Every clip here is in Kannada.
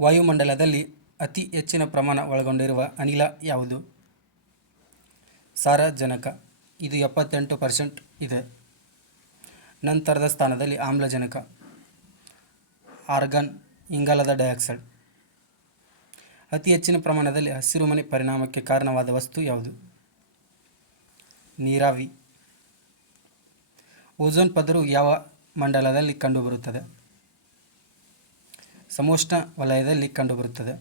ವಾಯುಮಂಡಲದಲ್ಲಿ ಅತಿ ಹೆಚ್ಚಿನ ಪ್ರಮಾಣ ಒಳಗೊಂಡಿರುವ ಅನಿಲ ಯಾವುದು? ಸಾರಜನಕ. ಇದು 78% ಇದೆ. ನಂತರದ ಸ್ಥಾನದಲ್ಲಿ ಆಮ್ಲಜನಕ, ಆರ್ಗಾನ್, ಇಂಗಾಲದ ಡೈಆಕ್ಸೈಡ್. ಅತಿ ಹೆಚ್ಚಿನ ಪ್ರಮಾಣದಲ್ಲಿ ಹಸಿರುಮನೆ ಪರಿಣಾಮಕ್ಕೆ ಕಾರಣವಾದ ವಸ್ತು ಯಾವುದು? ನೀರಾವಿ. ಓಝೋನ್ ಪದರವು ಯಾವ ಮಂಡಲದಲ್ಲಿ ಕಂಡುಬರುತ್ತದೆ? ಸಮೋಷ್ಣ ವಲಯದಲ್ಲಿ ಕಂಡುಬರುತ್ತದೆ.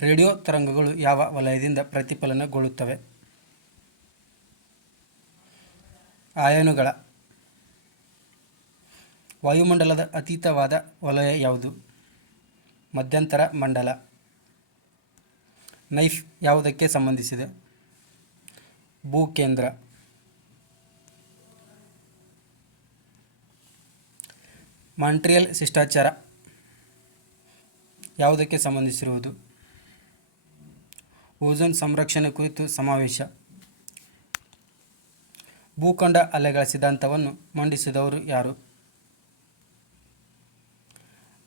ರೇಡಿಯೋ ತರಂಗಗಳು ಯಾವ ವಲಯದಿಂದ ಪ್ರತಿಫಲನಗೊಳ್ಳುತ್ತವೆ? ಅಯಾನುಗಳ. ವಾಯುಮಂಡಲದ ಅತೀತವಾದ ವಲಯ ಯಾವುದು? ಮಧ್ಯಂತರ ಮಂಡಲ. ನೈಫ್ ಯಾವುದಕ್ಕೆ ಸಂಬಂಧಿಸಿದೆ? ಭೂಕೇಂದ್ರ. ಮಾಂಟ್ರಿಯಲ್ ಶಿಷ್ಟಾಚಾರ ಯಾವುದಕ್ಕೆ ಸಂಬಂಧಿಸಿರುವುದು? ಓಝೋನ್ ಸಂರಕ್ಷಣೆ ಕುರಿತು ಸಮಾವೇಶ. ಭೂಖಂಡ ಅಲೆಗಳ ಸಿದ್ಧಾಂತವನ್ನು ಮಂಡಿಸಿದವರು ಯಾರು?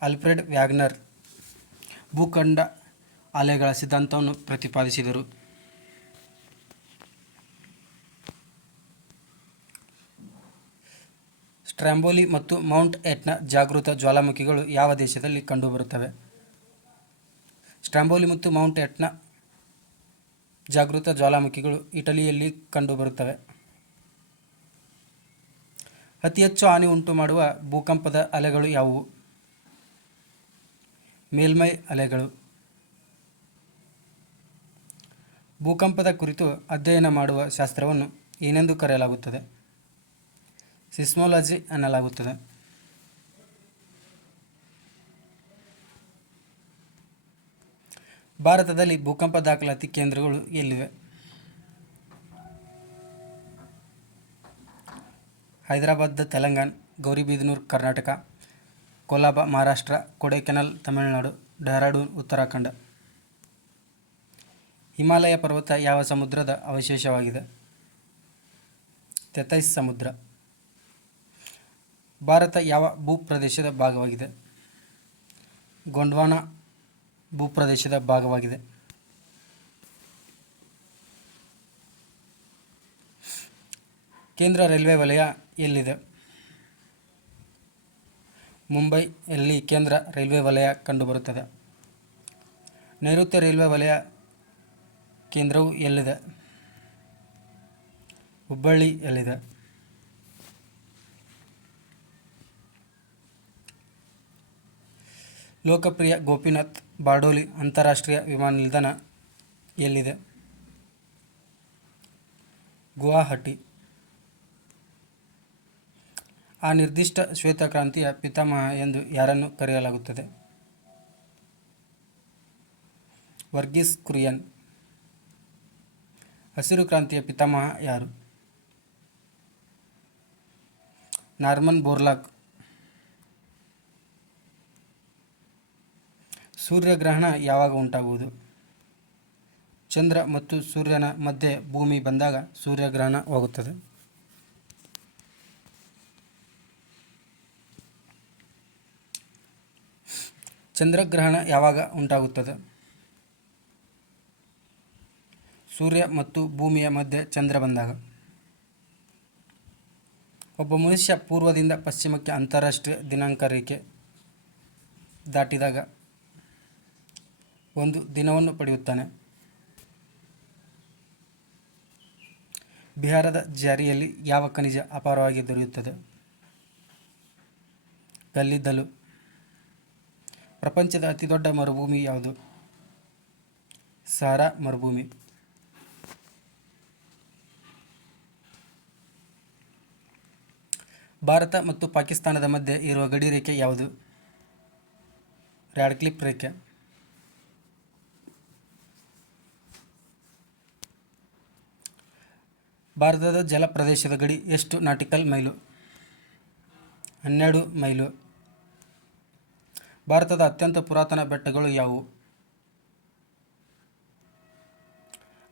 ಆಲ್ಫ್ರೆಡ್ ವ್ಯಾಗ್ನರ್ ಭೂಖಂಡ ಅಲೆಗಳ ಸಿದ್ಧಾಂತವನ್ನು ಪ್ರತಿಪಾದಿಸಿದರು. ಸ್ಟ್ರಾಂಬೋಲಿ ಮತ್ತು ಮೌಂಟ್ ಎಟ್ನಾ ಜಾಗೃತ ಜ್ವಾಲಾಮುಖಿಗಳು ಯಾವ ದೇಶದಲ್ಲಿ ಕಂಡುಬರುತ್ತವೆ? ಸ್ಟ್ರಾಂಬೋಲಿ ಮತ್ತು ಮೌಂಟ್ ಎಟ್ನಾ ಜಾಗೃತ ಜ್ವಾಲಾಮುಖಿಗಳು ಇಟಲಿಯಲ್ಲಿ ಕಂಡುಬರುತ್ತವೆ. ಅತಿ ಹೆಚ್ಚು ಹಾನಿ ಉಂಟು ಮಾಡುವ ಭೂಕಂಪದ ಅಲೆಗಳು ಯಾವುವು? ಮೇಲ್ಮೈ ಅಲೆಗಳು. ಭೂಕಂಪದ ಕುರಿತು ಅಧ್ಯಯನ ಮಾಡುವ ಶಾಸ್ತ್ರವನ್ನು ಏನೆಂದು ಕರೆಯಲಾಗುತ್ತದೆ? ಸಿಸ್ಮೋಲಜಿ ಅನ್ನಲಾಗುತ್ತದೆ. ಭಾರತದಲ್ಲಿ ಭೂಕಂಪ ದಾಖಲಾತಿ ಕೇಂದ್ರಗಳು ಎಲ್ಲಿವೆ? ಹೈದರಾಬಾದ್ ತೆಲಂಗಾಣ, ಗೌರಿಬಿದನೂರು ಕರ್ನಾಟಕ, ಕೋಲಾಬ ಮಹಾರಾಷ್ಟ್ರ, ಕೊಡೈಕೆನಾಲ್ ತಮಿಳುನಾಡು, ಡೆಹ್ರಾಡೂನ್ ಉತ್ತರಾಖಂಡ. ಹಿಮಾಲಯ ಪರ್ವತ ಯಾವ ಸಮುದ್ರದ ಅವಶೇಷವಾಗಿದೆ? ತೆಥೈಸ್ ಸಮುದ್ರ. ಭಾರತ ಯಾವ ಭೂಪ್ರದೇಶದ ಭಾಗವಾಗಿದೆ? ಗೊಂಡ್ವಾನಾ ಭೂಪ್ರದೇಶದ ಭಾಗವಾಗಿದೆ. ಕೇಂದ್ರ ರೈಲ್ವೆ ವಲಯ ಎಲ್ಲಿದೆ? ಮುಂಬೈಯಲ್ಲಿ ಕೇಂದ್ರ ರೈಲ್ವೆ ವಲಯ ಕಂಡುಬರುತ್ತದೆ. ನೈಋತ್ಯ ರೈಲ್ವೆ ವಲಯ ಕೇಂದ್ರವು ಎಲ್ಲಿದೆ? ಹುಬ್ಬಳ್ಳಿಯಲ್ಲಿದೆ. ಲೋಕಪ್ರಿಯ ಗೋಪಿನಾಥ್ ಬಾರ್ಡೋಲಿ ಅಂತಾರಾಷ್ಟ್ರೀಯ ವಿಮಾನ ನಿಲ್ದಾಣ ಎಲ್ಲಿದೆ? ಗುವಾಹಟಿ. ಆ ನಿರ್ದಿಷ್ಟ ಶ್ವೇತಕ್ರಾಂತಿಯ ಪಿತಾಮಹ ಎಂದು ಯಾರನ್ನು ಕರೆಯಲಾಗುತ್ತದೆ? ವರ್ಗೀಸ್ ಕುರಿಯನ್. ಹಸಿರು ಕ್ರಾಂತಿಯ ಪಿತಾಮಹ ಯಾರು? Norman Borlaug. ಸೂರ್ಯಗ್ರಹಣ ಯಾವಾಗ ಉಂಟಾಗುವುದು? ಚಂದ್ರ ಮತ್ತು ಸೂರ್ಯನ ಮಧ್ಯೆ ಭೂಮಿ ಬಂದಾಗ ಸೂರ್ಯಗ್ರಹಣವಾಗುತ್ತದೆ. ಚಂದ್ರಗ್ರಹಣ ಯಾವಾಗ ಉಂಟಾಗುತ್ತದೆ? ಸೂರ್ಯ ಮತ್ತು ಭೂಮಿಯ ಮಧ್ಯೆ ಚಂದ್ರ ಬಂದಾಗ. ಒಬ್ಬ ಮನುಷ್ಯ ಪೂರ್ವದಿಂದ ಪಶ್ಚಿಮಕ್ಕೆ ಅಂತಾರಾಷ್ಟ್ರೀಯ ದಿನಾಂಕ ರೇಖೆ ದಾಟಿದಾಗ ಒಂದು ದಿನವನ್ನು ಪಡೆಯುತ್ತಾನೆ. ಬಿಹಾರದ ಜಾರಿಯಲ್ಲಿ ಯಾವ ಖನಿಜ ಅಪಾರವಾಗಿ ದೊರೆಯುತ್ತದೆ? ಕಲ್ಲಿದ್ದಲು. ಪ್ರಪಂಚದ ಅತಿದೊಡ್ಡ ಮರುಭೂಮಿ ಯಾವುದು? ಸಹಾರಾ ಮರುಭೂಮಿ. ಭಾರತ ಮತ್ತು ಪಾಕಿಸ್ತಾನದ ಮಧ್ಯೆ ಇರುವ ಗಡಿ ರೇಖೆ ಯಾವುದು? ರ್ಯಾಡ್ಕ್ಲಿಫ್ ರೇಖೆ. ಭಾರತದ ಜಲ ಪ್ರದೇಶದ ಗಡಿ ಎಷ್ಟು ನಾಟಿಕಲ್ ಮೈಲು? 12 ಮೈಲು. ಭಾರತದ ಅತ್ಯಂತ ಪುರಾತನ ಬೆಟ್ಟಗಳು ಯಾವುವು?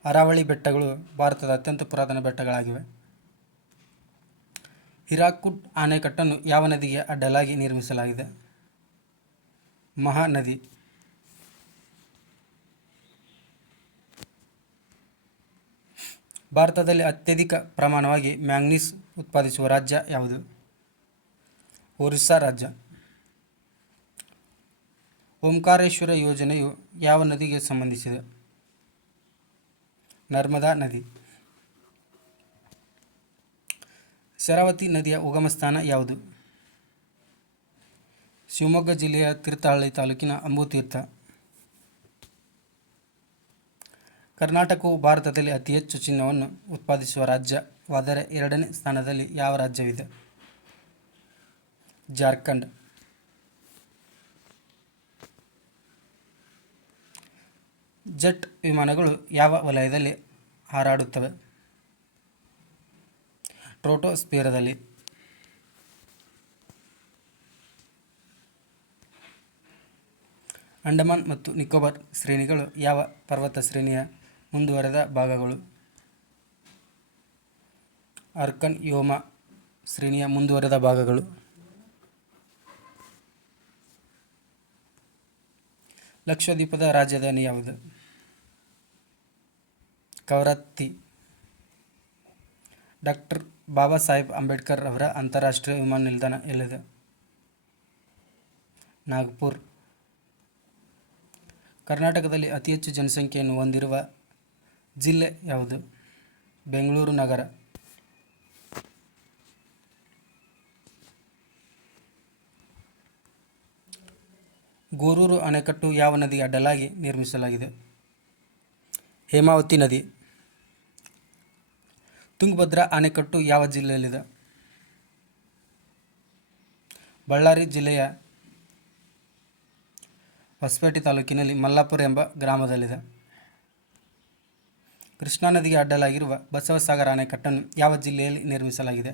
ಅರಾವಳಿ ಬೆಟ್ಟಗಳು ಭಾರತದ ಅತ್ಯಂತ ಪುರಾತನ ಬೆಟ್ಟಗಳಾಗಿವೆ. ಹಿರಾಕುಡ್ ಅಣೆಕಟ್ಟನ್ನು ಯಾವ ನದಿಗೆ ಅಡ್ಡಲಾಗಿ ನಿರ್ಮಿಸಲಾಗಿದೆ? ಮಹಾನದಿ. ಭಾರತದಲ್ಲಿ ಅತ್ಯಧಿಕ ಪ್ರಮಾಣವಾಗಿ ಮ್ಯಾಂಗನೀಸ್ ಉತ್ಪಾದಿಸುವ ರಾಜ್ಯ ಯಾವುದು? ಒರಿಸ್ಸಾ ರಾಜ್ಯ. ಓಂಕಾರೇಶ್ವರ ಯೋಜನೆಯು ಯಾವ ನದಿಗೆ ಸಂಬಂಧಿಸಿದೆ? ನರ್ಮದಾ ನದಿ. ಶರಾವತಿ ನದಿಯ ಉಗಮ ಸ್ಥಾನ ಯಾವುದು? ಶಿವಮೊಗ್ಗ ಜಿಲ್ಲೆಯ ತೀರ್ಥಹಳ್ಳಿ ತಾಲೂಕಿನ ಅಂಬುತೀರ್ಥ. ಕರ್ನಾಟಕವು ಭಾರತದಲ್ಲಿ ಅತಿ ಹೆಚ್ಚು ಚಿನ್ನವನ್ನು ಉತ್ಪಾದಿಸುವ ರಾಜ್ಯವಾದರೆ ಎರಡನೇ ಸ್ಥಾನದಲ್ಲಿ ಯಾವ ರಾಜ್ಯವಿದೆ? ಜಾರ್ಖಂಡ್. ಜೆಟ್ ವಿಮಾನಗಳು ಯಾವ ವಲಯದಲ್ಲಿ ಹಾರಾಡುತ್ತವೆ? ಟ್ರೋಟೋಸ್ಫಿಯರದಲ್ಲಿ. ಅಂಡಮಾನ್ ಮತ್ತು ನಿಕೋಬಾರ್ ಶ್ರೇಣಿಗಳು ಯಾವ ಪರ್ವತ ಶ್ರೇಣಿಯ ಮುಂದುವರೆದ ಭಾಗಗಳು? ಅರ್ಕನ್ಯೋಮಾ ಶ್ರೇಣಿಯ ಮುಂದುವರೆದ ಭಾಗಗಳು. ಲಕ್ಷದ್ವೀಪದ ರಾಜಧಾನಿ ಯಾವುದು? ಕವರತ್ತಿ. ಡಾಕ್ಟರ್ ಬಾಬಾ ಸಾಹೇಬ್ ಅಂಬೇಡ್ಕರ್ ಅವರ ಅಂತಾರಾಷ್ಟ್ರೀಯ ವಿಮಾನ ನಿಲ್ದಾಣ ಎಲ್ಲಿದೆ? ನಾಗ್ಪುರ್. ಕರ್ನಾಟಕದಲ್ಲಿ ಅತಿ ಹೆಚ್ಚು ಜನಸಂಖ್ಯೆಯನ್ನು ಹೊಂದಿರುವ ಜಿಲ್ಲೆ ಯಾವುದು? ಬೆಂಗಳೂರು ನಗರ. ಗೋರೂರು ಅಣೆಕಟ್ಟು ಯಾವ ನದಿಗೆ ಅಡ್ಡಲಾಗಿ ನಿರ್ಮಿಸಲಾಗಿದೆ? ಹೇಮಾವತಿ ನದಿ. ತುಂಗಭದ್ರಾ ಅಣೆಕಟ್ಟು ಯಾವ ಜಿಲ್ಲೆಯಲ್ಲಿದೆ? ಬಳ್ಳಾರಿ ಜಿಲ್ಲೆಯ ಹೊಸಪೇಟೆ ತಾಲೂಕಿನಲ್ಲಿ ಮಲ್ಲಾಪುರ ಎಂಬ ಗ್ರಾಮದಲ್ಲಿದೆ. ಕೃಷ್ಣಾ ನದಿಗೆ ಅಡ್ಡಲಾಗಿರುವ ಬಸವಸಾಗರ ಅಣೆಕಟ್ಟನ್ನು ಯಾವ ಜಿಲ್ಲೆಯಲ್ಲಿ ನಿರ್ಮಿಸಲಾಗಿದೆ?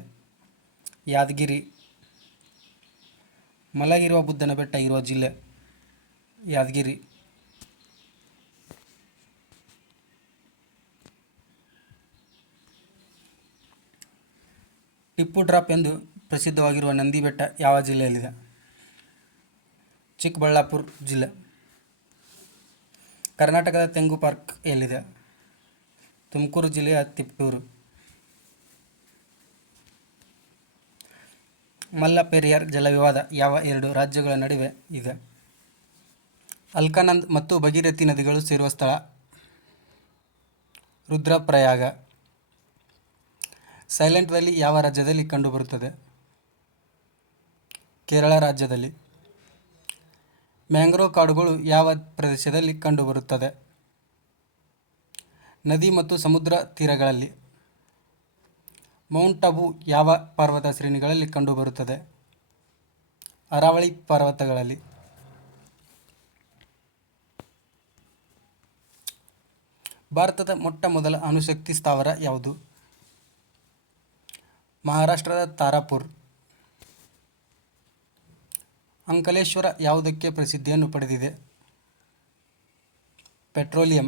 ಯಾದಗಿರಿ. ಮಲಗಿರುವ ಬುದ್ಧನ ಬೆಟ್ಟ ಇರುವ ಜಿಲ್ಲೆ? ಯಾದಗಿರಿ. ಟಿಪ್ಪು ಡ್ರಾಪ್ ಎಂದು ಪ್ರಸಿದ್ಧವಾಗಿರುವ ನಂದಿ ಬೆಟ್ಟ ಯಾವ ಜಿಲ್ಲೆಯಲ್ಲಿದೆ? ಚಿಕ್ಕಬಳ್ಳಾಪುರ ಜಿಲ್ಲೆ. ಕರ್ನಾಟಕದ ತೆಂಗು ಪಾರ್ಕ್ ಎಲ್ಲಿದೆ? ತುಮಕೂರು ಜಿಲ್ಲೆಯ ತಿಪಟೂರು. ಮಲ್ಲ ಪೆರಿಯಾರ್ ಜಲವಿವಾದ ಯಾವ ಎರಡು ರಾಜ್ಯಗಳ ನಡುವೆ ಇದೆ? ಅಲ್ಕಾನಂದ್ ಮತ್ತು ಭಗೀರಥಿ ನದಿಗಳು ಸೇರುವ ಸ್ಥಳ? ರುದ್ರಪ್ರಯಾಗ. ಸೈಲೆಂಟ್ ವ್ಯಾಲಿ ಯಾವ ರಾಜ್ಯದಲ್ಲಿ ಕಂಡುಬರುತ್ತದೆ? ಕೇರಳ ರಾಜ್ಯದಲ್ಲಿ. ಮ್ಯಾಂಗ್ರೋವ್ ಕಾಡುಗಳು ಯಾವ ಪ್ರದೇಶದಲ್ಲಿ ಕಂಡುಬರುತ್ತದೆ? ನದಿ ಮತ್ತು ಸಮುದ್ರ ತೀರಗಳಲ್ಲಿ. ಮೌಂಟ್ ಅಬು ಯಾವ ಪರ್ವತ ಶ್ರೇಣಿಗಳಲ್ಲಿ ಕಂಡುಬರುತ್ತದೆ? ಅರಾವಳಿ ಪರ್ವತಗಳಲ್ಲಿ. ಭಾರತದ ಮೊಟ್ಟ ಮೊದಲ ಅಣುಶಕ್ತಿ ಸ್ಥಾವರ ಯಾವುದು? ಮಹಾರಾಷ್ಟ್ರದ ತಾರಾಪುರ್. ಅಂಕಲೇಶ್ವರ ಯಾವುದಕ್ಕೆ ಪ್ರಸಿದ್ಧಿಯನ್ನು ಪಡೆದಿದೆ? ಪೆಟ್ರೋಲಿಯಂ.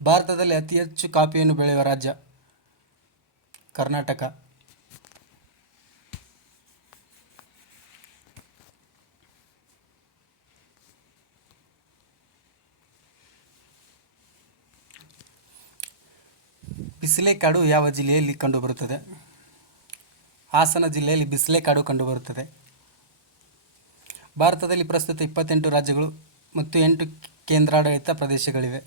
ಭಾರತದಲ್ಲಿ ಅತಿ ಹೆಚ್ಚು ಕಾಫಿಯನ್ನು ಬೆಳೆಯುವ ರಾಜ್ಯ? ಕರ್ನಾಟಕ. ಬಿಸಿಲೆಕಾಡು ಯಾವ ಜಿಲ್ಲೆಯಲ್ಲಿ ಕಂಡುಬರುತ್ತದೆ? ಹಾಸನ ಜಿಲ್ಲೆಯಲ್ಲಿ ಬಿಸಿಲೆಕಾಡು ಕಂಡುಬರುತ್ತದೆ. ಭಾರತದಲ್ಲಿ ಪ್ರಸ್ತುತ 28 ರಾಜ್ಯಗಳು ಮತ್ತು 8 ಕೇಂದ್ರಾಡಳಿತ ಪ್ರದೇಶಗಳಿವೆ.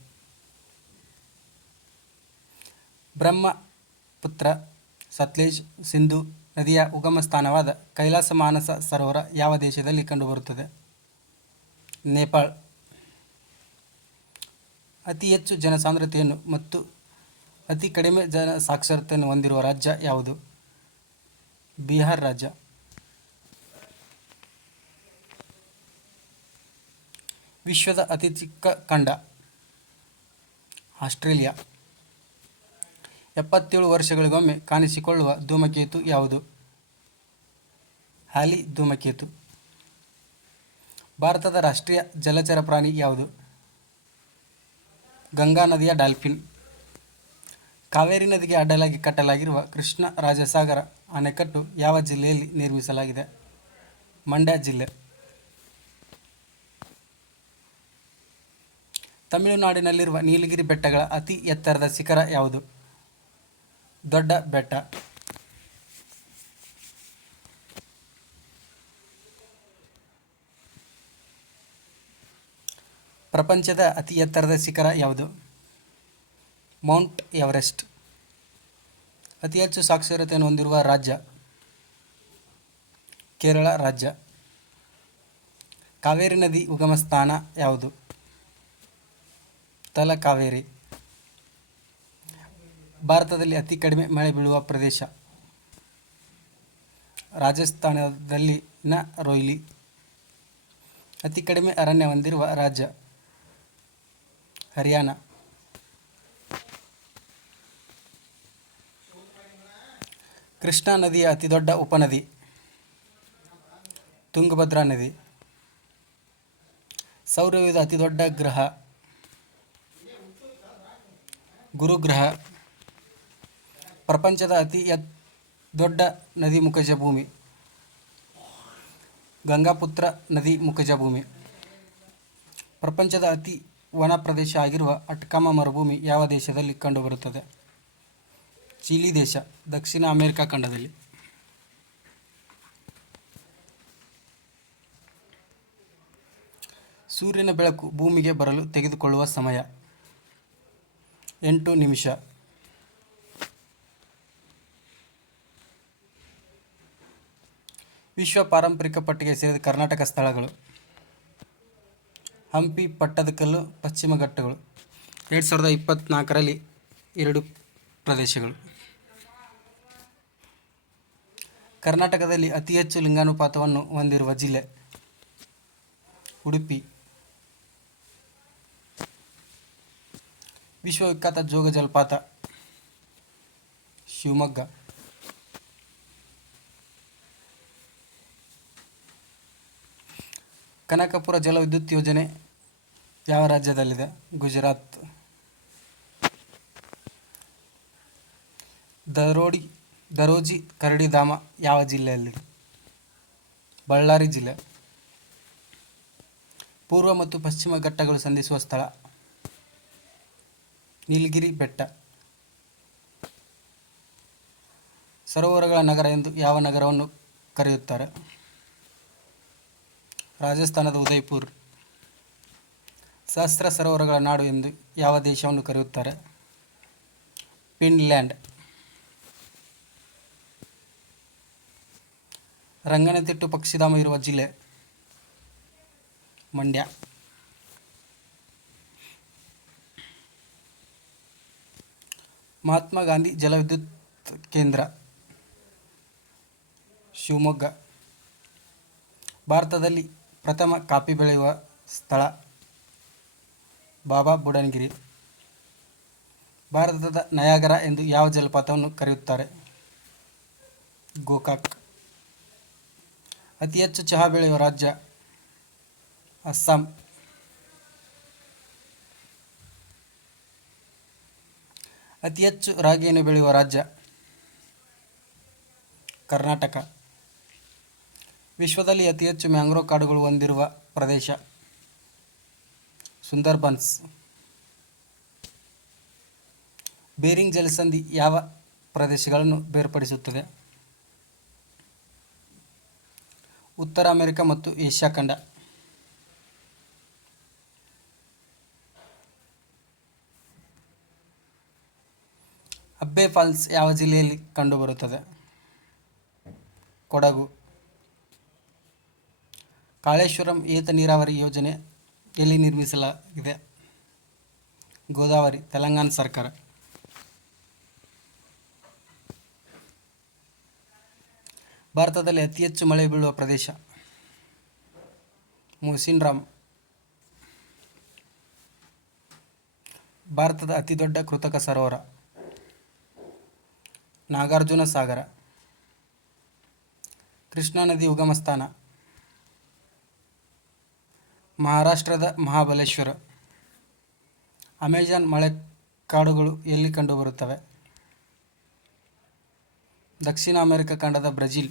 ಬ್ರಹ್ಮಪುತ್ರ, ಸತ್ಲೇಜ್, ಸಿಂಧೂ ನದಿಯ ಉಗಮ ಸ್ಥಾನವಾದ ಕೈಲಾಸ ಮಾನಸ ಸರೋವರ ಯಾವ ದೇಶದಲ್ಲಿ ಕಂಡುಬರುತ್ತದೆ? ನೇಪಾಳ. ಅತಿ ಹೆಚ್ಚು ಜನಸಾಂದ್ರತೆಯನ್ನು ಮತ್ತು ಅತಿ ಕಡಿಮೆ ಸಾಕ್ಷರತೆಯನ್ನು ಹೊಂದಿರುವ ರಾಜ್ಯ ಯಾವುದು? ಬಿಹಾರ್ ರಾಜ್ಯ. ವಿಶ್ವದ ಅತಿ ಚಿಕ್ಕ ಖಂಡ? ಆಸ್ಟ್ರೇಲಿಯಾ. 77 ವರ್ಷಗಳಿಗೊಮ್ಮೆ ಕಾಣಿಸಿಕೊಳ್ಳುವ ಧೂಮಕೇತು ಯಾವುದು? ಹಾಲಿ ಧೂಮಕೇತು. ಭಾರತದ ರಾಷ್ಟ್ರೀಯ ಜಲಚರ ಪ್ರಾಣಿ ಯಾವುದು? ಗಂಗಾ ನದಿಯ ಡಾಲ್ಫಿನ್. ಕಾವೇರಿ ನದಿಗೆ ಅಡ್ಡಲಾಗಿ ಕಟ್ಟಲಾಗಿರುವ ಕೃಷ್ಣ ರಾಜಸಾಗರ ಅಣೆಕಟ್ಟು ಯಾವ ಜಿಲ್ಲೆಯಲ್ಲಿ ನಿರ್ಮಿಸಲಾಗಿದೆ? ಮಂಡ್ಯ ಜಿಲ್ಲೆ. ತಮಿಳುನಾಡಿನಲ್ಲಿರುವ ನೀಲಗಿರಿ ಬೆಟ್ಟಗಳ ಅತಿ ಎತ್ತರದ ಶಿಖರ ಯಾವುದು? ದೊಡ್ಡ ಬೆಟ್ಟ. ಪ್ರಪಂಚದ ಅತಿ ಎತ್ತರದ ಶಿಖರ ಯಾವುದು? Mount Everest. ಅತಿ ಹೆಚ್ಚು ಸಾಕ್ಷರತೆಯನ್ನು ಹೊಂದಿರುವ ರಾಜ್ಯ? ಕೇರಳ ರಾಜ್ಯ. ಕಾವೇರಿ ನದಿ ಉಗಮ ಸ್ಥಾನ ಯಾವುದು? ತಲಕಾವೇರಿ. ಭಾರತದಲ್ಲಿ ಅತಿ ಕಡಿಮೆ ಮಳೆ ಬೀಳುವ ಪ್ರದೇಶ? ರಾಜಸ್ಥಾನದಲ್ಲಿನ ರೋಯ್ಲಿ. ಅತಿ ಕಡಿಮೆ ಅರಣ್ಯ ಹೊಂದಿರುವ ರಾಜ್ಯ? ಹರಿಯಾಣ. ಕೃಷ್ಣಾ ನದಿಯ ಅತಿದೊಡ್ಡ ಉಪನದಿ? ತುಂಗಭದ್ರಾ ನದಿ. ಸೌರವ್ಯೂಹದ ಅತಿದೊಡ್ಡ ಗ್ರಹ? ಗುರುಗ್ರಹ. ಪ್ರಪಂಚದ ಅತಿ ದೊಡ್ಡ ನದಿ ಮುಖಜ ಭೂಮಿ? ಗಂಗಾಪುತ್ರ ನದಿ ಮುಖಜ ಭೂಮಿ. ಪ್ರಪಂಚದ ಅತಿ ವನ ಪ್ರದೇಶ ಆಗಿರುವ ಅಟ್ಕಾಮ ಮರುಭೂಮಿ ಯಾವ ದೇಶದಲ್ಲಿ ಕಂಡುಬರುತ್ತದೆ? ಚಿಲಿ ದೇಶ, ದಕ್ಷಿಣ ಅಮೆರಿಕ ಖಂಡದಲ್ಲಿ. ಸೂರ್ಯನ ಬೆಳಕು ಭೂಮಿಗೆ ಬರಲು ತೆಗೆದುಕೊಳ್ಳುವ ಸಮಯ? 8 ನಿಮಿಷ. ವಿಶ್ವ ಪಾರಂಪರಿಕ ಪಟ್ಟಿಗೆ ಸೇರಿದ ಕರ್ನಾಟಕ ಸ್ಥಳಗಳು? ಹಂಪಿ, ಪಟ್ಟದಕಲ್ಲು, ಪಶ್ಚಿಮ ಘಟ್ಟಗಳು. 2024ರಲ್ಲಿ 2 ಪ್ರದೇಶಗಳು. ಕರ್ನಾಟಕದಲ್ಲಿ ಅತಿ ಹೆಚ್ಚು ಲಿಂಗಾನುಪಾತವನ್ನು ಹೊಂದಿರುವ ಜಿಲ್ಲೆ? ಉಡುಪಿ. ವಿಶ್ವವಿಖ್ಯಾತ ಜೋಗ ಜಲಪಾತ? ಶಿವಮೊಗ್ಗ. ಕನಕಪುರ ಜಲವಿದ್ಯುತ್ ಯೋಜನೆ ಯಾವ ರಾಜ್ಯದಲ್ಲಿದೆ? ಗುಜರಾತ್. ದರೋಜಿ ಕರಡಿಧಾಮ ಯಾವ ಜಿಲ್ಲೆಯಲ್ಲಿದೆ? ಬಳ್ಳಾರಿ ಜಿಲ್ಲೆ. ಪೂರ್ವ ಮತ್ತು ಪಶ್ಚಿಮ ಘಟ್ಟಗಳು ಸಂಧಿಸುವ ಸ್ಥಳ? ನೀಲಗಿರಿ ಬೆಟ್ಟ. ಸರೋವರಗಳ ನಗರ ಎಂದು ಯಾವ ನಗರವನ್ನು ಕರೆಯುತ್ತಾರೆ? ರಾಜಸ್ಥಾನದ ಉದಯ್ಪುರ್. ಸಹಸ್ರ ಸರೋವರಗಳ ನಾಡು ಎಂದು ಯಾವ ದೇಶವನ್ನು ಕರೆಯುತ್ತಾರೆ? ಫಿನ್ಲ್ಯಾಂಡ್. ರಂಗನತಿಟ್ಟು ಪಕ್ಷಿಧಾಮ ಇರುವ ಜಿಲ್ಲೆ? ಮಂಡ್ಯ. ಮಹಾತ್ಮ ಗಾಂಧಿ ಜಲವಿದ್ಯುತ್ ಕೇಂದ್ರ? ಶಿವಮೊಗ್ಗ. ಭಾರತದಲ್ಲಿ ಪ್ರಥಮ ಕಾಫಿ ಬೆಳೆಯುವ ಸ್ಥಳ? ಬಾಬಾ ಬುಡನ್ಗಿರಿ. ಭಾರತದ ನಯಾಗರ ಎಂದು ಯಾವ ಜಲಪಾತವನ್ನು ಕರೆಯುತ್ತಾರೆ? ಗೋಕಾಕ್. ಅತಿ ಹೆಚ್ಚು ಚಹಾ ಬೆಳೆಯುವ ರಾಜ್ಯ? ಅಸ್ಸಾಂ. ಅತಿ ಹೆಚ್ಚು ರಾಗಿಯನ್ನು ಬೆಳೆಯುವ ರಾಜ್ಯ? ಕರ್ನಾಟಕ. ವಿಶ್ವದಲ್ಲಿ ಅತಿ ಹೆಚ್ಚು ಮ್ಯಾಂಗ್ರೋವ್ ಕಾಡುಗಳು ಹೊಂದಿರುವ ಪ್ರದೇಶ? ಸುಂದರ್ಬನ್ಸ್. ಬೇರಿಂಗ್ ಜಲಸಂಧಿ ಯಾವ ಪ್ರದೇಶಗಳನ್ನು ಬೇರ್ಪಡಿಸುತ್ತದೆ? ಉತ್ತರ ಅಮೆರಿಕ ಮತ್ತು ಏಷ್ಯಾ ಖಂಡ. ಅಬ್ಬೆ ಫಾಲ್ಸ್ ಯಾವ ಜಿಲ್ಲೆಯಲ್ಲಿ ಕಂಡುಬರುತ್ತದೆ? ಕೊಡಗು. ಕಾಳೇಶ್ವರಂ ಏತ ನೀರಾವರಿ ಯೋಜನೆ ಎಲ್ಲಿ ನಿರ್ಮಿಸಲಾಗಿದೆ? ಗೋದಾವರಿ, ತೆಲಂಗಾಣ ಸರ್ಕಾರ. ಭಾರತದಲ್ಲಿ ಅತಿ ಹೆಚ್ಚು ಮಳೆ ಬೀಳುವ ಪ್ರದೇಶ? ಮೌಸಿನ್ರಾಮ್. ಭಾರತದ ಅತಿದೊಡ್ಡ ಕೃತಕ ಸರೋವರ? ನಾಗಾರ್ಜುನ ಸಾಗರ. ಕೃಷ್ಣಾ ನದಿ ಉಗಮ ಸ್ಥಾನ? ಮಹಾರಾಷ್ಟ್ರದ ಮಹಾಬಲೇಶ್ವರ. ಅಮೆಜಾನ್ ಮಳೆಕಾಡುಗಳು ಎಲ್ಲಿ ಕಂಡುಬರುತ್ತವೆ? ದಕ್ಷಿಣ ಅಮೆರಿಕ ಖಂಡದ ಬ್ರೆಜಿಲ್.